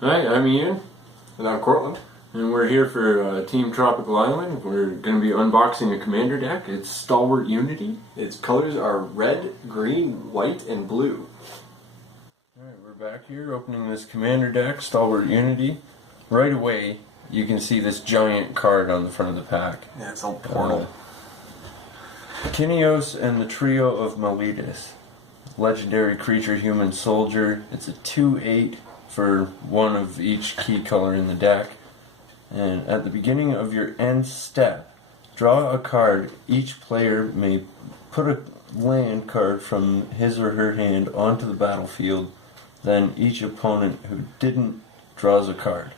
Hi, I'm Ian. And I'm Cortland. And we're here for Team Tropical Island. We're going to be unboxing a commander deck. It's Stalwart Unity. Its colors are red, green, white, and blue. Alright, we're back here opening this commander deck, Stalwart Unity. Right away, you can see this giant card on the front of the pack. Yeah, it's all portal. Tinios and the Trio of Miletus. Legendary creature, human soldier. It's a 2/8 for one of each key color in the deck. And at the beginning of your end step, draw a card. Each player may put a land card from his or her hand onto the battlefield. Then each opponent who didn't draws a card.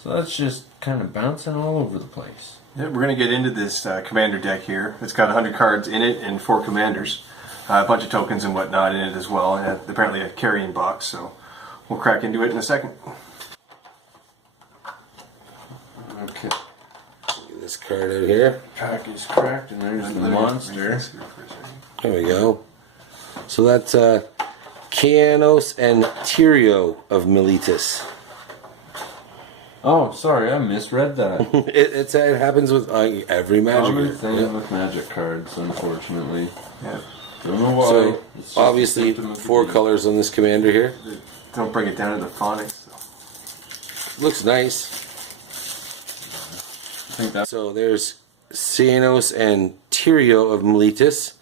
So that's just kind of bouncing all over the place. Yeah, we're going to get into this commander deck here. It's got 100 cards in it and 4 commanders. A bunch of tokens and whatnot in it as well. And apparently a carrying box, so we'll crack into it in a second. Okay. Get this card out here. Pack is cracked and there's the monster. There we go. So that's Tinios and Trio of Miletus. Oh, sorry, I misread that. It happens with every magic Common card. thing Yeah. with magic cards, unfortunately. Yeah. Don't know why. So It's just obviously a symptom of the 4 beast. colors on this commander here. Don't bring it down to the phonics. So. Looks nice. I think that's So there's Tinios and Trio of Miletus,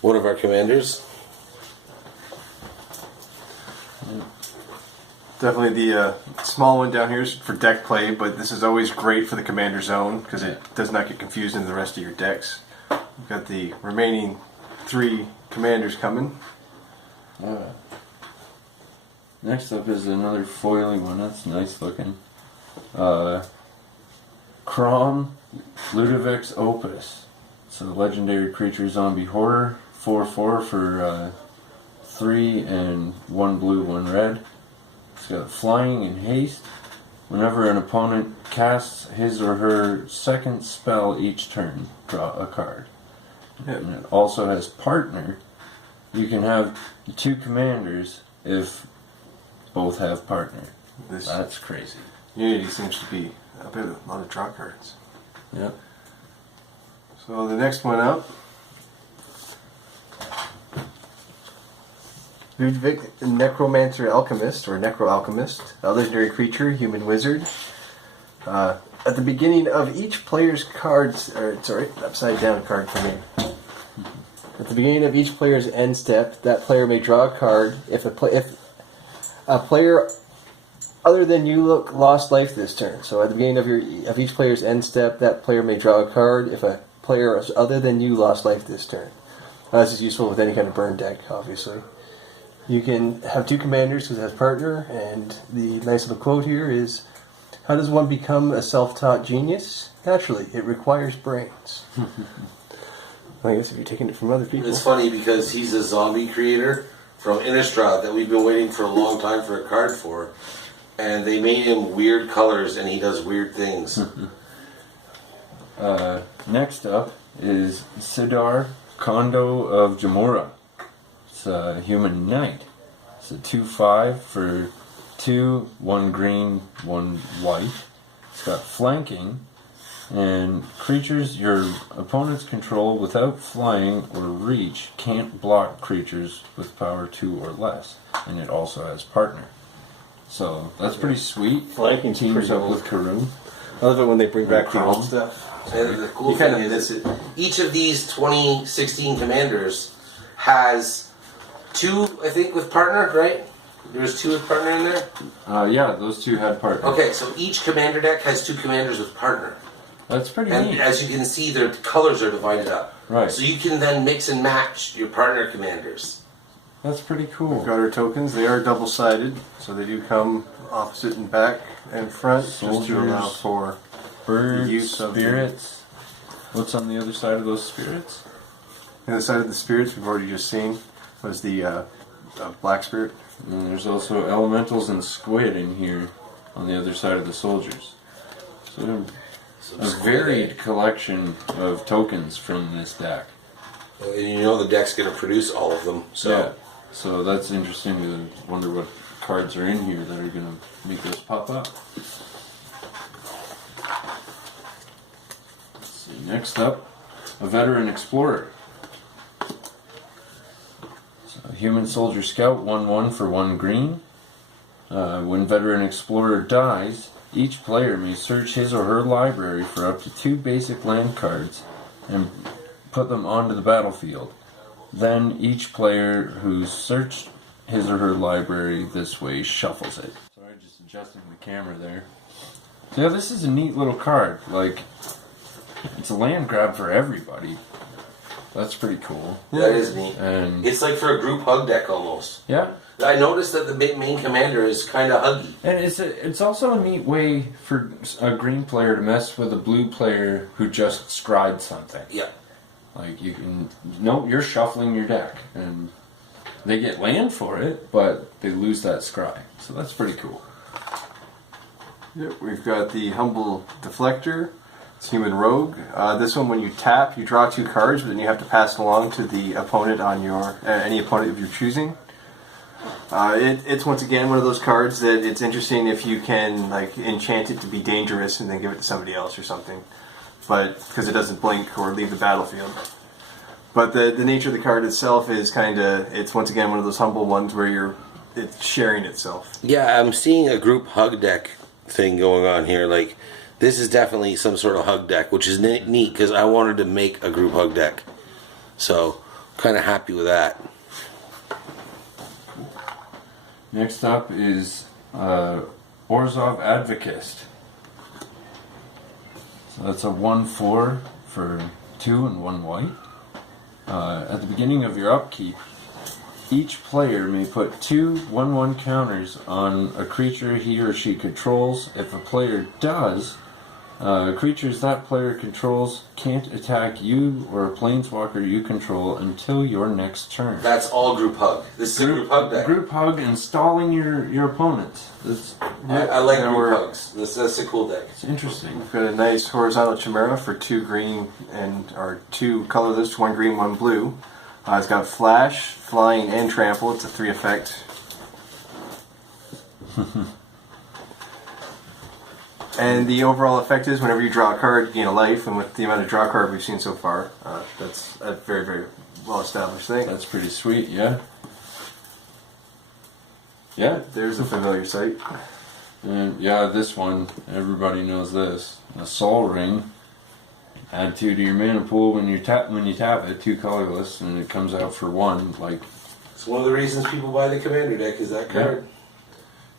one of our commanders. Definitely the small one down here is for deck play, but this is always great for the commander zone because it does not get confused into the rest of your decks. We've got the remaining 3 commanders coming. Next up is another foily one. That's nice looking. Crom Ludovic's Opus. It's a legendary creature zombie horror. 4/4 for 3 and 1 blue, 1 red. It's got flying and haste. Whenever an opponent casts his or her second spell each turn, draw a card. Yeah. And it also has partner. You can have 2 commanders if both have partner. This That's crazy. Unity seems to be a lot of draw cards. Yep. So the next one up, Ludwig Necromancer Alchemist, or Necro Alchemist, a legendary creature, human wizard. At the beginning of each player's cards, upside down card for me. At the beginning of each player's end step, that player may draw a card. If a player other than you lost life this turn. So at the beginning of each player's end step, that player may draw a card if a player other than you lost life this turn. This is useful with any kind of burn deck, obviously. You can have 2 commanders because it has partner, and the nice little quote here is, how does one become a self-taught genius? Naturally, it requires brains. I guess if you're taking it from other people. It's funny because he's a zombie creator from Innistrad that we've been waiting for a long time for a card for. And they made him weird colors and he does weird things. Next up is Sidar, Kondo of Jamora. It's a human knight. It's a 2/5 for 2, 1 green, 1 white. It's got flanking, and creatures your opponents control without flying or reach can't block creatures with power 2 or less. And it also has partner. So that's pretty sweet. Flanking's Teams pretty up old. with Karun. I love it when they bring back the old Chrome. stuff. And the cool You kinda thing miss is, it. each of these 2016 commanders has 2, I think, with partner, right? There's 2 with partner in there? Yeah, those 2 had partner. Okay, so each commander deck has 2 commanders with partner. That's pretty And neat. as you can see, their colors are divided up. Right. So you can then mix and match your partner commanders. That's pretty We've cool. got our tokens. They are double-sided, so they do come opposite and back and front, just to allow Soldiers. for Birds, the use of the- spirits. What's on the other side of those spirits? the other side of the spirits. We've already just seen was the black spirit. And there's also elementals and squid in here on the other side of the soldiers. So a varied collection of tokens from this deck. And you know the deck's going to produce all of them. So Yeah. So that's interesting to wonder what cards are in here that are going to make this pop up. Let's see. Next up, a veteran explorer. So, human soldier scout, 1/1 for 1 green. When veteran explorer dies, each player may search his or her library for up to 2 basic land cards and put them onto the battlefield. Then each player who's searched his or her library this way shuffles it. Sorry, just adjusting the camera there. So yeah, this is a neat little card. Like, it's a land grab for everybody. That's pretty cool. That is neat. And It's like for a group hug deck almost. yeah, I noticed that the main commander is kind of huggy. and it's also a neat way for a green player to mess with a blue player who just scried something. Yeah. Like, you can, no, you're shuffling your deck, and they get land for it, but they lose that scry. So that's pretty cool. Yep, we've got the Humble Deflector. It's Human Rogue. This one, when you tap, you draw 2 cards, but then you have to pass along to the opponent on your any opponent of your choosing. It's once again one of those cards that it's interesting if you can like enchant it to be dangerous and then give it to somebody else or something, but because it doesn't blink or leave the battlefield. But the nature of the card itself is it's once again one of those humble ones where it's sharing itself. Yeah, I'm seeing a group hug deck thing going on here. Like, this is definitely some sort of hug deck, which is neat because I wanted to make a group hug deck. So, kind of happy with that. Next up is Orzhov Advocist. So that's a 1/4 for 2 and 1 white. At the beginning of your upkeep, each player may put 2 1/1 counters on a creature he or she controls. If a player does, creatures that player controls can't attack you or a planeswalker you control until your next turn. That's all group hug. This is a group hug deck. Group hug and stalling your opponents. I like group hugs. That's a cool deck. It's interesting. We've got a nice horizontal Chimera for 2 green or 2 colorless, 1 green, 1 blue. It's got Flash, Flying, and Trample. It's a 3 effect. And the overall effect is whenever you draw a card, you gain a life. And with the amount of draw card we've seen so far, that's a very, very well established thing. That's pretty sweet, yeah. Yeah. There's a familiar sight. And yeah, this one, everybody knows this. A Soul Ring. Add 2 to your mana pool when you tap it, 2 colorless, and it comes out for 1. Like, It's one of the reasons people buy the commander deck is that card.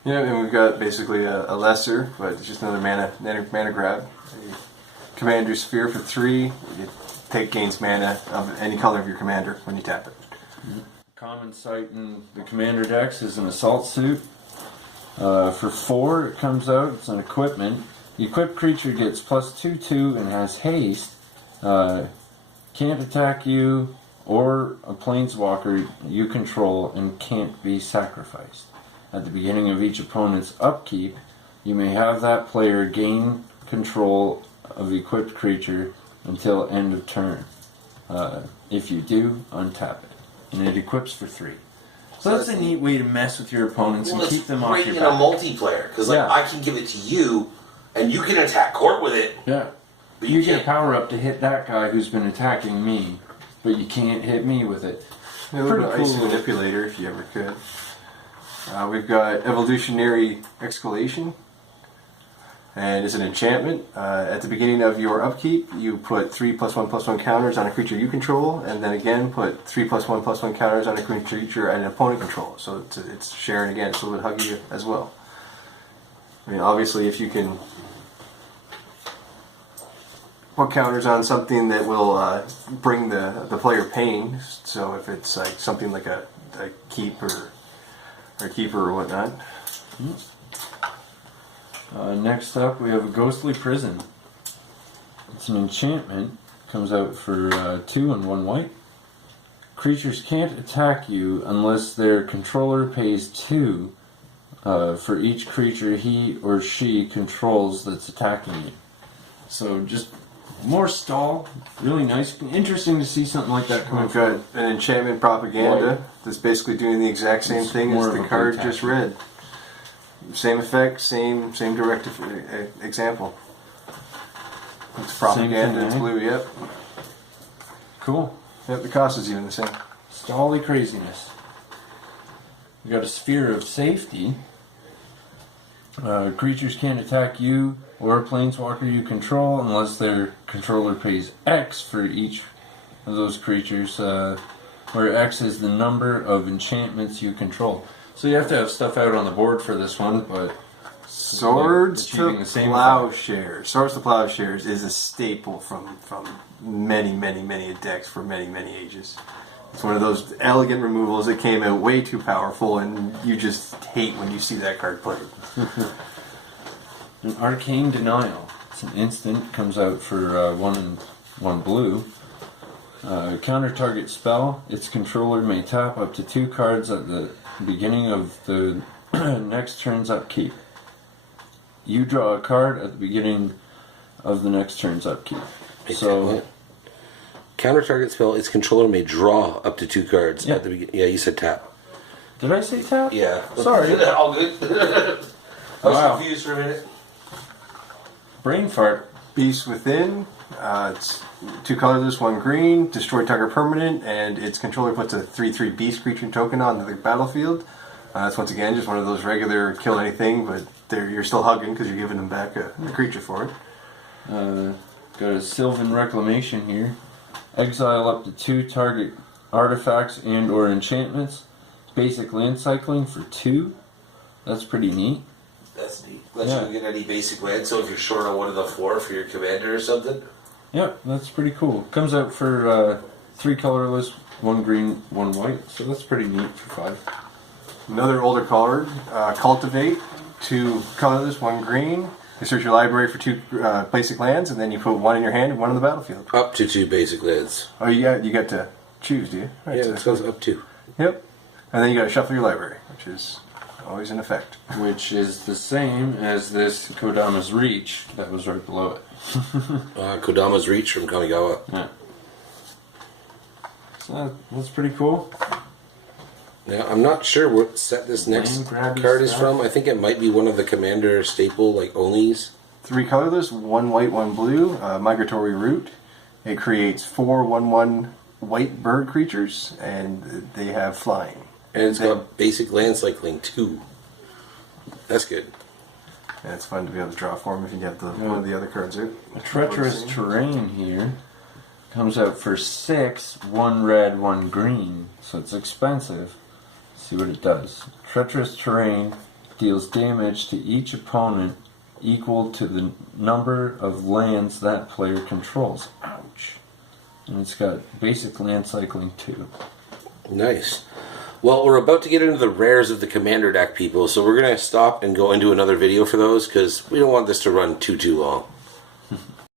Yeah, and we've got basically a lesser, but it's just another mana grab. A Commander Sphere for 3. You gains mana of any color of your commander when you tap it. common sight in the commander decks is an Assault Suit. For 4, it comes out. It's an equipment. The equipped creature gets +2/2 and has haste. Can't attack you or a planeswalker you control and can't be sacrificed. At the beginning of each opponent's upkeep, you may have that player gain control of the equipped creature until end of turn. If you do, untap it. And it equips for 3. So that's a neat way to mess with your opponents and keep them off your in back. a multiplayer because Yeah. I can give it to you, and you can attack court with it. Yeah. But You you get a can't. power up to hit that guy who's been attacking me, but you can't hit me with it. A little bit of Pretty Icy cool. Manipulator if you ever could. We've got Evolutionary Exhalation. And it's an enchantment. At the beginning of your upkeep, you put 3+1/+1 counters on a creature you control, and then again put 3+1/+1 counters on a creature an opponent controls. So it's sharing again. It's a little bit huggy as well. I mean, obviously, if you can put counters on something that will bring the player pain. So if it's like something like a keeper or whatnot. Next up, we have a Ghostly Prison. It's an enchantment. Comes out for 2 and 1 white. Creatures can't attack you unless their controller pays 2 for each creature he or she controls that's attacking you. So just more stall. Really nice. Interesting to see something like that come We've out. got an enchantment propaganda that's basically doing the exact same It's thing more as of the a card blue just tap. read. Same effect, same directive example. It's propaganda. thing, It's eh? blue. Yep. Cool. Yep. The cost is even the same. Stolly craziness. You got a sphere of safety. Creatures can't attack you or a planeswalker you control unless their controller pays X for each of those creatures, where X is the number of enchantments you control. So you have to have stuff out on the board for this one, but Swords achieving to the same Plowshares. Swords to Plowshares is a staple from many decks for many ages. It's one of those elegant removals that came out way too powerful, and you just hate when you see that card played. An Arcane Denial. It's an instant, comes out for 1 and 1 blue. Counter target spell. Its controller may tap up to 2 cards at the beginning of the next turn's upkeep. You draw a card at the beginning of the next turn's upkeep. So, Counter target spell, its controller may draw up to 2 cards at the beginning. Yeah, you said tap. did I say tap? Yeah. Sorry. All good. I was Wow. confused for a minute. Brain fart. Beast Within. It's 2 colorless, 1 green. Destroy target permanent, and its controller puts a 3/3 beast creature token on the battlefield. That's once again just one of those regular kill anything, but you're still hugging because you're giving them back a creature for it. Got a Sylvan Reclamation here. Exile up to 2 target artifacts and or enchantments. Basic land cycling for 2. That's pretty neat. That's neat. Let Yeah. you get any basic land, so if you're short on one of the 4 for your commander or something. Yep, that's pretty cool. Comes out for 3 colorless, 1 green, 1 white. So that's pretty neat for 5. Another older card, Cultivate. 2 colorless, 1 green. You search your library for 2 basic lands, and then you put 1 in your hand and 1 on the battlefield. Up to 2 basic lands. Oh, you got to choose, do you? Right, Yeah, so- it goes up to. Yep. And then you got to shuffle your library, which is always in effect. Which is the same as this Kodama's Reach that was right below it. Kodama's Reach from Kamigawa. Yeah. So that's pretty cool. Yeah, I'm not sure what set this next Land grabby card is stuff. from. I think it might be one of the commander staple, like, onlys. 3 colorless, 1 white, 1 blue. Migratory Root. It creates 4 1/1 white bird creatures, and they have flying. And it's got basic land cycling, too. That's good. And it's fun to be able to draw for them if you have one of the other cards out. A Treacherous Terrain here comes out for 6, 1 red, 1 green. So it's expensive. Let's see what it does. Treacherous Terrain deals damage to each opponent equal to the number of lands that player controls. Ouch. And it's got basic land cycling too. Nice. Well, we're about to get into the rares of the commander deck, people, so we're going to stop and go into another video for those, because we don't want this to run too long.